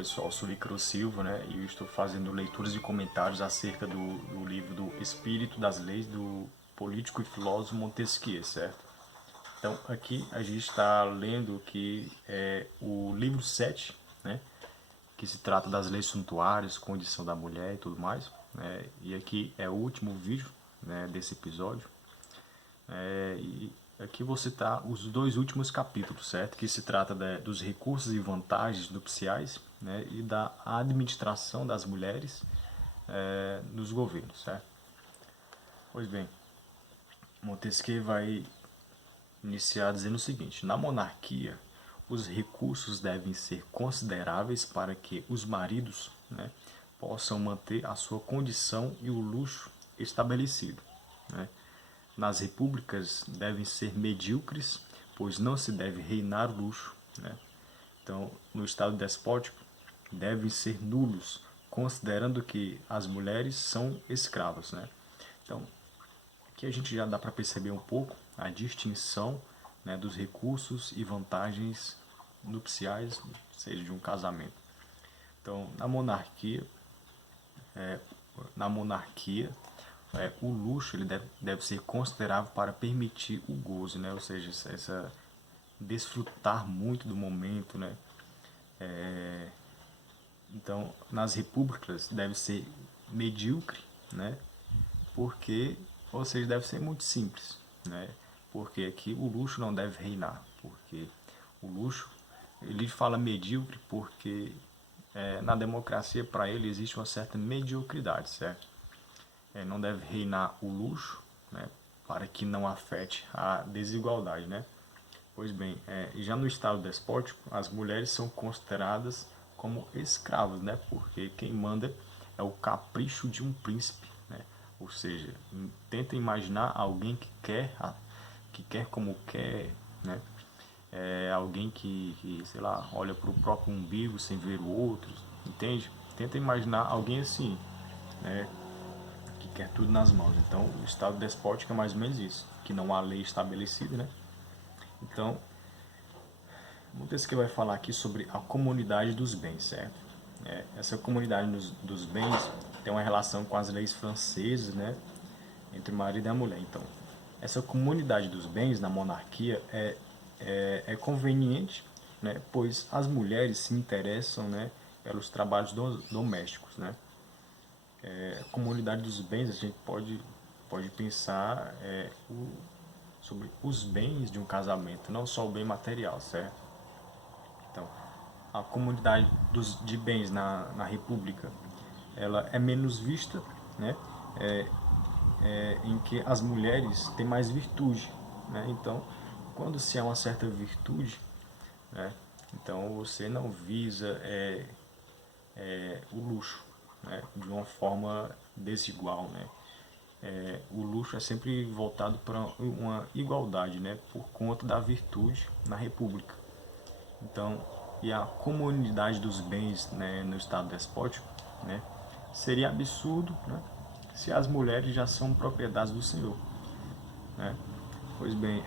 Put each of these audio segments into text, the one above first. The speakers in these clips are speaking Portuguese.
pessoal, eu sou Ícaro Silva, né, e eu estou fazendo leituras e comentários acerca do livro do Espírito das Leis do político e filósofo Montesquieu, certo? Então aqui a gente está lendo que é o livro 7, né, que se trata das leis suntuárias, condição da mulher e tudo mais, né, e aqui é o último vídeo, né, desse episódio. E aqui vou citar os dois últimos capítulos, certo? Que se trata dos recursos e vantagens nupciais, né? E da administração das mulheres nos governos, certo? Pois bem, Montesquieu vai iniciar dizendo o seguinte: na monarquia, os recursos devem ser consideráveis para que os maridos, né, possam manter a sua condição e o luxo estabelecido, né? Nas repúblicas devem ser medíocres, pois não se deve reinar o luxo, né? Então, no Estado despótico, devem ser nulos, considerando que as mulheres são escravas, né? Então, aqui a gente já dá para perceber um pouco a distinção, né, dos recursos e vantagens nupciais, seja de um casamento. Então, na monarquia, o luxo ele deve ser considerável para permitir o gozo, né? Ou seja, desfrutar muito do momento, né? Então, nas repúblicas deve ser medíocre, né? Porque, ou seja, deve ser muito simples, né? Porque aqui o luxo não deve reinar, porque o luxo, ele fala medíocre porque na democracia para ele existe uma certa mediocridade, certo? Não deve reinar o luxo, né, para que não afete a desigualdade, né? Pois bem, já no Estado despótico, as mulheres são consideradas como escravas, né? Porque quem manda é o capricho de um príncipe, né? Ou seja, tenta imaginar alguém que quer como quer, né? Alguém sei lá, olha para o próprio umbigo sem ver o outro, entende? Tenta imaginar alguém assim, né? Que quer tudo nas mãos. Então, o Estado despótico é mais ou menos isso, que não há lei estabelecida, né? Então, Montesquieu vai falar aqui sobre a comunidade dos bens, certo? Essa comunidade dos bens tem uma relação com as leis francesas, né? Entre o marido e a mulher. Então, essa comunidade dos bens na monarquia é conveniente, né? Pois as mulheres se interessam, né, pelos trabalhos domésticos, né? Comunidade dos bens, a gente pode pensar sobre os bens de um casamento, não só o bem material, certo? Então, a comunidade de bens na República, ela é menos vista, né? Em que as mulheres têm mais virtude, né? Então, quando se há uma certa virtude, né? Então você não visa o luxo, né, de uma forma desigual, né? O luxo é sempre voltado para uma igualdade, né, por conta da virtude na República. Então, e a comunidade dos bens, né, no Estado despótico, né, seria absurdo, né, se as mulheres já são propriedades do Senhor, né? Pois bem,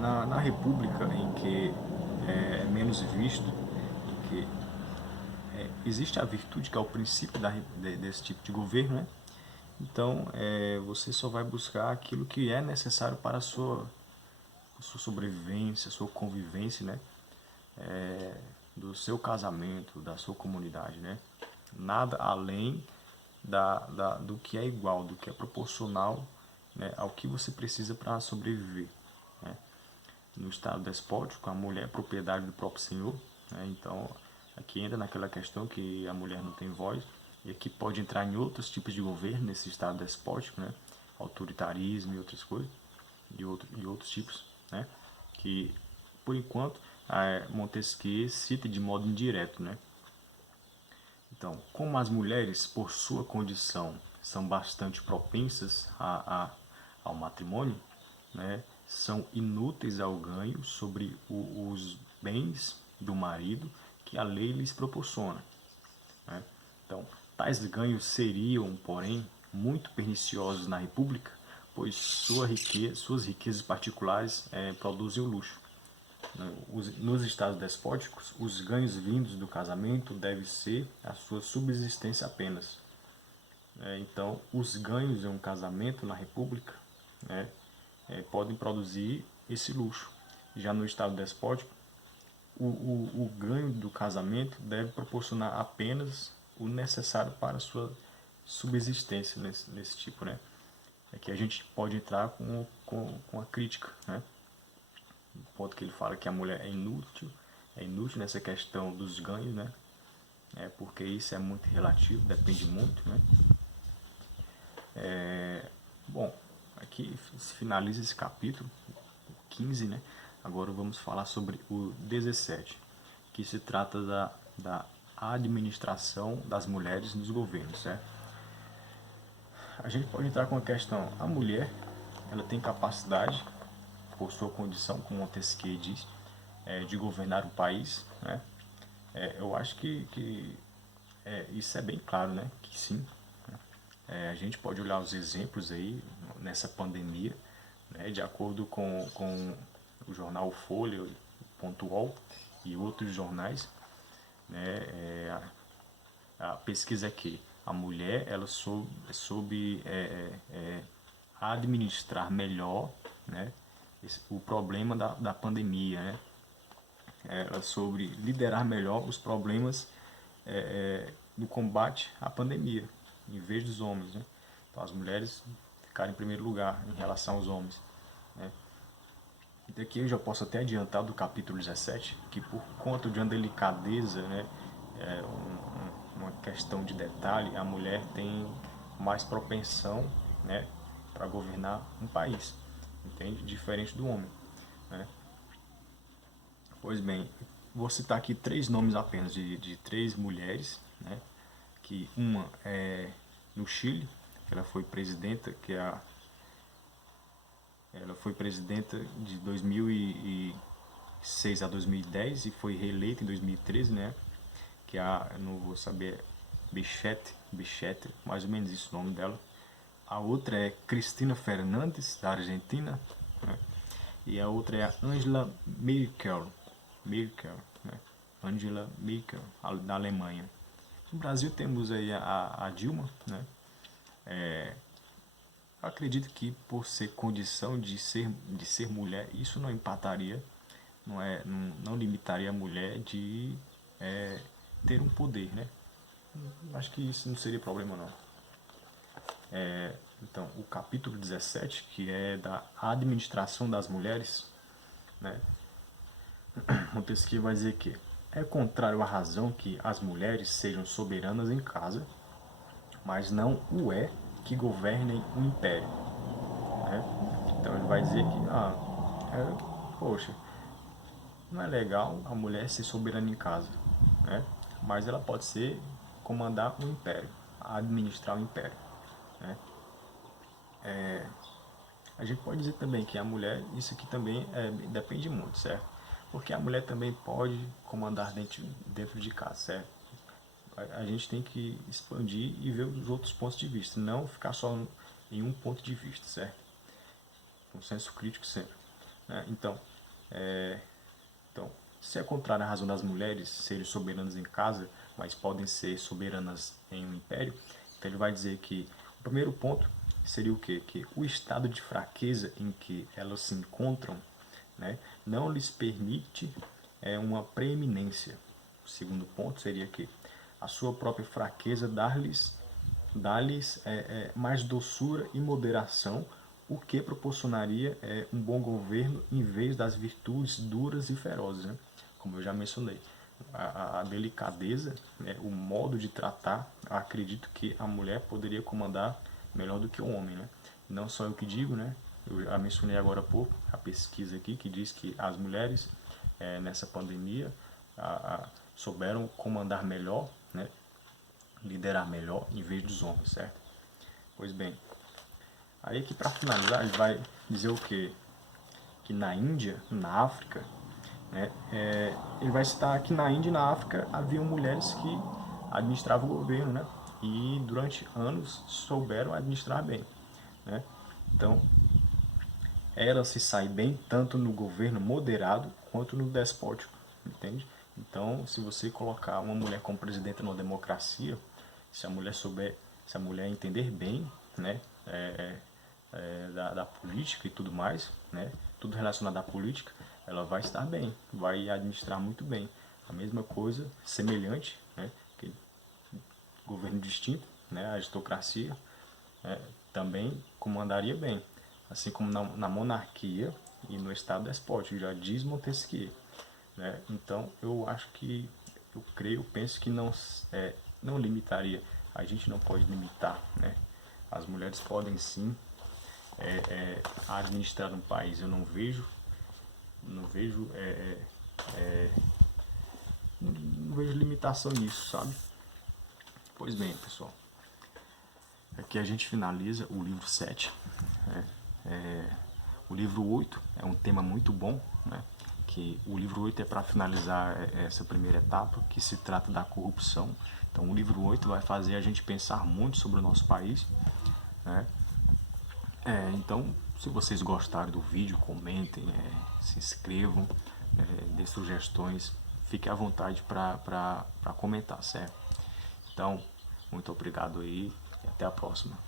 na República em que é menos visto, em que existe a virtude, que é o princípio desse tipo de governo, né? Então, você só vai buscar aquilo que é necessário para a sua sobrevivência, a sua convivência, né? Do seu casamento, da sua comunidade, né? Nada além do que é igual, do que é proporcional, né, ao que você precisa para sobreviver, né? No Estado despótico, a mulher é propriedade do próprio Senhor, né? Então, aqui entra naquela questão que a mulher não tem voz, e aqui pode entrar em outros tipos de governo nesse Estado despótico, né? Autoritarismo e outras coisas, e outros tipos, né? Que, por enquanto, Montesquieu cita de modo indireto, né? Então, como as mulheres, por sua condição, são bastante propensas ao matrimônio, né, são inúteis ao ganho sobre os bens do marido que a lei lhes proporciona, né? Então, tais ganhos seriam, porém, muito perniciosos na República, pois suas riquezas particulares produzem o luxo. Nos estados despóticos, os ganhos vindos do casamento devem ser a sua subsistência apenas. Então, os ganhos em um casamento na república, né, podem produzir esse luxo. Já no estado despótico, o ganho do casamento deve proporcionar apenas o necessário para a sua subsistência nesse tipo, né? É que a gente pode entrar com a crítica, né? O ponto que ele fala que a mulher é inútil nessa questão dos ganhos, né? Porque isso é muito relativo, depende muito, né? Bom, aqui se finaliza esse capítulo 15, né? Agora vamos falar sobre o 17, que se trata da administração das mulheres nos governos, certo? A gente pode entrar com a questão, a mulher, ela tem capacidade, por sua condição, como Montesquieu diz, de governar o país, né? Eu acho que isso é bem claro, né? Que sim. A gente pode olhar os exemplos aí nessa pandemia, né? De acordo com o jornal Folha, o Ponto UOL e outros jornais, né? A pesquisa é que a mulher ela soube administrar melhor, né, o problema da pandemia, né? Ela soube liderar melhor os problemas no combate à pandemia, em vez dos homens, né? Então as mulheres ficaram em primeiro lugar em relação aos homens, né? E daqui eu já posso até adiantar do capítulo 17, que por conta de uma delicadeza, né, uma questão de detalhe, a mulher tem mais propensão, né, para governar um país, entende? Diferente do homem, né? Pois bem, vou citar aqui 3 nomes apenas de 3 mulheres, né, que uma é no Chile, que ela foi presidenta, ela foi presidenta de 2006 a 2010 e foi reeleita em 2013, né? Que eu não vou saber, Bichette, mais ou menos isso o nome dela. A outra é Cristina Fernandes, da Argentina, né? E a outra é a Angela Merkel, né? Angela Merkel, da Alemanha. No Brasil temos aí a Dilma, né? Eu acredito que por ser condição de ser mulher, isso não empataria, não limitaria a mulher de ter um poder, né? Acho que isso não seria problema não. Então, o capítulo 17, que é da administração das mulheres, né? Montesquieu vai dizer que é contrário à razão que as mulheres sejam soberanas em casa, mas não o é que governem o império, né? Então ele vai dizer que, poxa, não é legal a mulher ser soberana em casa, né? Mas ela pode comandar o império, administrar o império, né? A gente pode dizer também que a mulher, isso aqui também depende muito, certo? Porque a mulher também pode comandar dentro de casa, certo? A gente tem que expandir e ver os outros pontos de vista, não ficar só em um ponto de vista, certo? Um senso crítico sempre, né? Então, se é contrário à razão das mulheres serem soberanas em casa, mas podem ser soberanas em um império, então ele vai dizer que o primeiro ponto seria o quê? Que o estado de fraqueza em que elas se encontram, né, não lhes permite uma preeminência. O segundo ponto seria que a sua própria fraqueza dá-lhes mais doçura e moderação, o que proporcionaria um bom governo em vez das virtudes duras e ferozes, né? Como eu já mencionei. A delicadeza, né, o modo de tratar, acredito que a mulher poderia comandar melhor do que o homem, né? Não só eu que digo, né? Eu já mencionei agora há pouco a pesquisa aqui que diz que as mulheres nessa pandemia souberam comandar melhor, né? Liderar melhor em vez dos homens, certo? Pois bem, aí aqui para finalizar ele vai dizer o quê? Que na Índia, na África, né, ele vai citar que na Índia e na África haviam mulheres que administravam o governo, né? E durante anos souberam administrar bem, né? Então, ela se sai bem tanto no governo moderado quanto no despótico, entende? Então, se você colocar uma mulher como presidenta numa democracia, se a mulher souber, se a mulher entender bem, né, da política e tudo mais, né, tudo relacionado à política, ela vai estar bem, vai administrar muito bem. A mesma coisa, semelhante, né, que governo distinto, né, a aristocracia, também comandaria bem, assim como na monarquia e no Estado despótico, já diz Montesquieu. Né? Então, eu acho que, eu creio, penso que não limitaria, a gente não pode limitar, né? As mulheres podem sim administrar um país. Eu não vejo limitação nisso, sabe? Pois bem, pessoal, aqui a gente finaliza o livro 7. Né? O livro 8 é um tema muito bom, né? Que o livro 8 é para finalizar essa primeira etapa, que se trata da corrupção. Então o livro 8 vai fazer a gente pensar muito sobre o nosso país, né? Então, se vocês gostaram do vídeo, comentem, se inscrevam, dê sugestões, fique à vontade para comentar, certo? Então, muito obrigado aí e até a próxima.